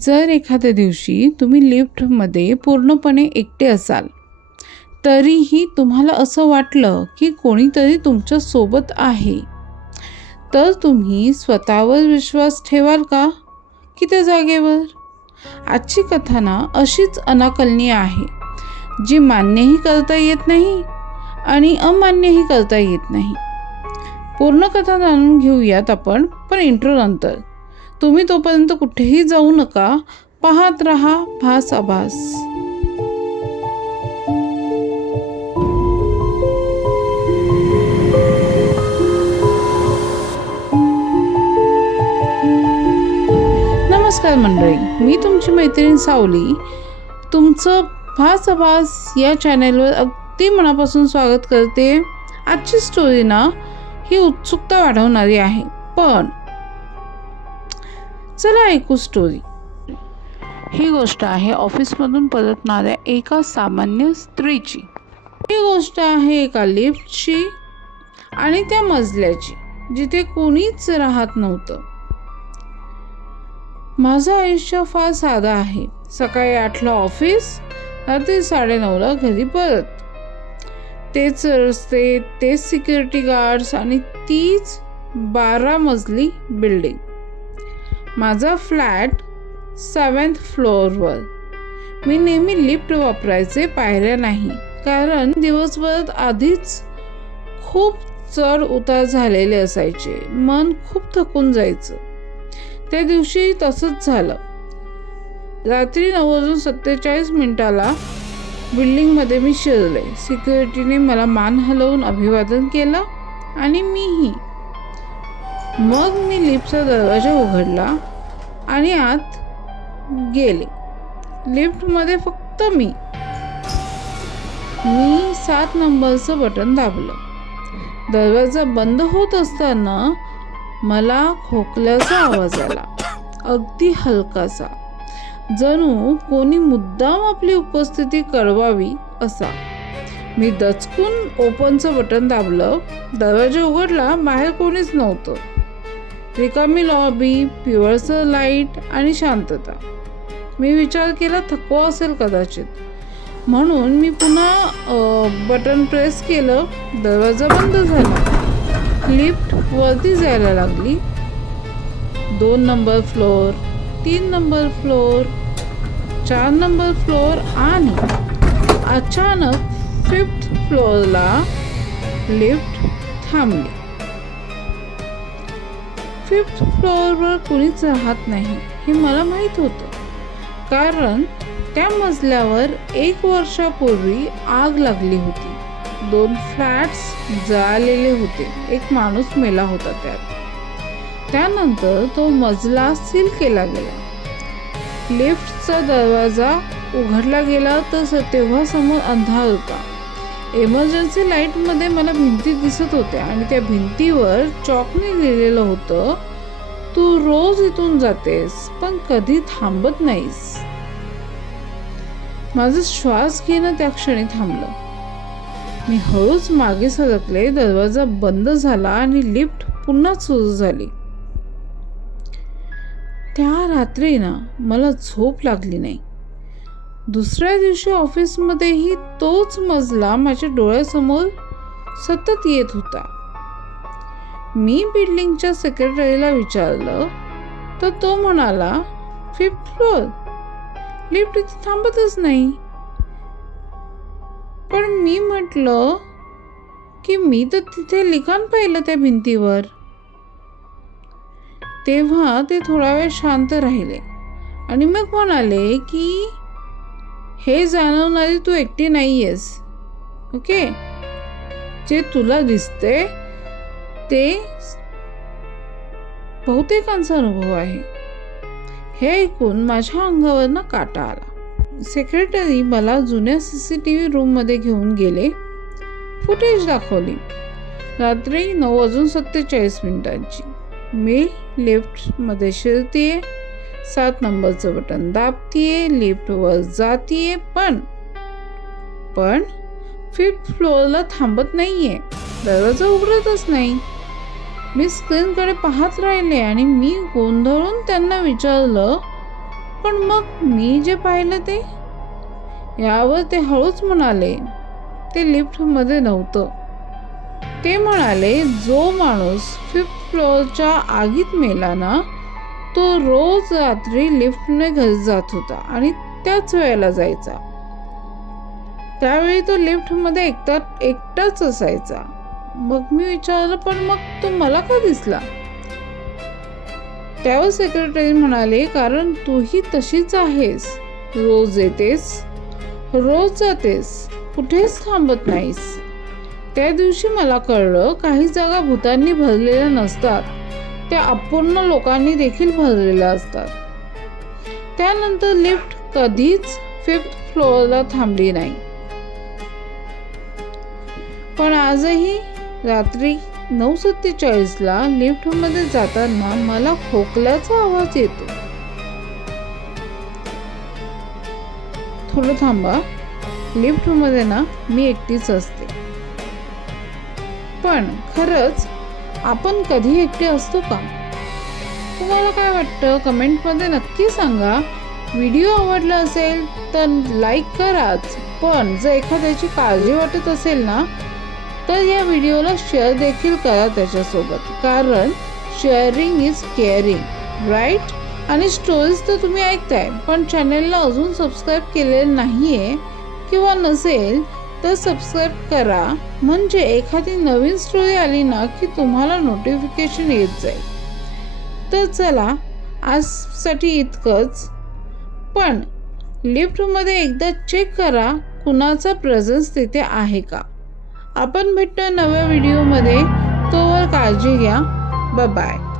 जर एखाद्या दिवशी तुम्ही लिफ्टमध्ये पूर्णपणे एकटे असाल तरीही तुम्हाला असं वाटलं की कोणीतरी तुमच्यासोबत आहे. तर तुम्ही स्वतःवर विश्वास ठेवाल का? की त्या जागेवर? आजची कथा ना अशीच अनाकलनीय आहे जी मान्यही करता येत नाही आणि अमान्यही करता येत नाही. पूर्ण कथा जाणून घेऊयात आपण पण इंट्रो नंतर. तुम्ही तोपर्यंत कुठेही जाऊ नका. पाहत रहा भास आभास. नमस्कार मंडळी मी तुमची मैत्रीण सावली. तुमचं भास आभास या चॅनेलवर अगदी मनापासून स्वागत करते. आजची स्टोरी ना ही उत्सुकता वाढवणारी आहे. पण चला ऐकू स्टोरी ही गोष्ट आहे ऑफिसमधून परतणाऱ्या एका सामान्य स्त्रीची. ही गोष्ट आहे एका लिफ्टची आणि त्या मजल्याची जिथे कोणीच राहत नव्हतं. माझं आयुष्य फार साधं आहे. सकाळी आठला ऑफिस रात्री साडेनऊला घरी परत. तेच रस्ते तेच सिक्युरिटी गार्ड्स आणि तीच बारा मजली बिल्डिंग माझा फ्लॅट सेवन्थ फ्लोअरवर. मी नेहमी लिफ्ट वापरायचे पायऱ्या नाही कारण दिवसभरात आधीच खूप चढ उतार झालेले असायचे. मन खूप थकून जायचं. त्या दिवशी तसंच झालं. रात्री नऊ वाजून सत्तेचाळीस मिनिटाला बिल्डिंगमध्ये मी शिरले. सिक्युरिटीने मला मान हलवून अभिवादन केलं आणि मीही मग मी लिफ्टचा दरवाजा उघडला आणि आत गेले. लिफ्टमध्ये फक्त मी. मी सात नंबरचं बटन दाबलं. दरवाजा बंद होत असताना मला खोकल्याचा आवाज आला. अगदी हलकासा. जणू कोणी मुद्दाम आपली उपस्थिती कळवावी असा. मी दचकून ओपनचं बटन दाबलं. दरवाजा उघडला. बाहेर कोणीच नव्हतं. रिकामी लॉबी पिवळसर लाइट आणि शांतता. मी विचार केला थकवा असेल कदाचित. म्हणून मी पुन्हा बटन प्रेस केलं दरवाजा बंद झाला. लिफ्ट वरती जायला लागली. दोन नंबर फ्लोअर तीन नंबर फ्लोअर चार नंबर फ्लोअर आणि अचानक फिफ्थ फ्लोअरला लिफ्ट थांबली. फिफ्थ फ्लोअरवर कुणीच राहत नाही हे मला माहीत होतं. कारण त्या मजल्यावर एक वर्षापूर्वी आग लागली होती. दोन फ्लॅट्स जळालेले होते. एक माणूस मेला होता त्यात. त्यानंतर तो मजला सील केला गेला. लिफ्टचा दरवाजा उघडला गेला तर तेव्हा समोर अंधार होता. एमर्जन्सी लाईटमध्ये मला भिंती दिसत होत्या आणि त्या भिंतीवर चॉकने लिहिलेलं होतं तू रोज इथून जातेस पण कधी थांबत नाहीस. माझा श्वास घेणं त्या क्षणी थांबलं. मी हळूच मागे सरकले दरवाजा बंद झाला आणि लिफ्ट पुन्हा सुरू झाली. त्या रात्री ना मला झोप लागली नाही. दुसऱ्या दिवशी ऑफिसमध्येही तोच मजला माझ्या डोळ्यासमोर सतत येत होता. मी बिल्डिंगच्या सेक्रेटरीला विचारलं तर तो म्हणाला फिफ्थ फ्लोअर लिफ्ट इथे थांबतच नाही. पण मी म्हटलं की मी तर तिथे लिखाण पाहिलं त्या भिंतीवर. तेव्हा ते थोडा वेळ शांत राहिले आणि मग म्हणाले की हे जाणवणारी तू एकटी नाही आहेस ओके? जे तुला दिसते ते बहुतेकांचा अनुभव आहे. हे ऐकून माझ्या अंगावरनं काटा आला. सेक्रेटरी मला जुन्या सी सी टी व्ही रूममध्ये घेऊन गेले. फुटेज दाखवली. रात्री नऊ वाजून सत्तेचाळीस मिनिटांची. मी लिफ्टमध्ये शिरते सात नंबरचं बटन दाबतीये लिफ्टवर जातीये पण पण फिफ्थ फ्लोअरला थांबत नाहीये. दरवाजा उघडतच नाही. मी स्क्रीनकडे पाहत राहिले आणि मी गोंधळून त्यांना विचारलं पण मग मी जे पाहिलं ते? यावर ते हळूच म्हणाले ते लिफ्टमध्ये नव्हतं. ते म्हणाले जो माणूस फिफ्थ फ्लोअरच्या आगीत मेला ना तो रोज रात्री लिफ्टने घरी जात होता आणि त्याच वेळेला जायचा. त्यावेळी तो लिफ्टमध्ये एकटा एकटाच असायचा. मग मी विचारलं पण मग तो मला का दिसला? त्यावर सेक्रेटरी म्हणाले कारण तूही तशीच आहेस. रोज येतेस रोज जातेस कुठेच थांबत नाहीस. त्या दिवशी मला कळलं काही जागा भूतांनी भरलेल्या नसतात. त्या अपूर्ण लोकांनी देखील भरलेल्या असतात. त्यानंतर लिफ्ट कधीच फिफ्थ फ्लोअरला थांबली नाही. पण आजही रात्री नऊ सत्तेचाळीसला लिफ्टमध्ये जाताना मला खोकल्याचा आवाज येतो. थोडं थांबा. लिफ्टमध्ये ना मी एकटीच असते. पण खरंच आपण कधी एकटे असतो का? तुम्हाला काय वाटतं? कमेंटमध्ये नक्की सांगा. व्हिडिओ आवडला असेल तर लाईक कराच. पण जर एखाद्याची काळजी वाटत असेल ना तर या व्हिडिओला शेअर देखील करा त्याच्यासोबत. कारण शेअरिंग इज केअरिंग राईट? आणि स्टोरीज तर तुम्ही ऐकताय पण चॅनलला अजून सबस्क्राईब केलेलं नाही आहे किंवा नसेल तर सबस्क्राईब करा. म्हणजे एखादी नवीन स्टोरी आली ना की तुम्हाला नोटिफिकेशन येत जाईल. तर चला आजसाठी इतकंच. पण लिफ्टमध्ये एकदा चेक करा कुणाचा प्रेझन्स तिथे आहे का. आपण भेटतो नव्या व्हिडिओमध्ये तोवर काळजी घ्या. बाय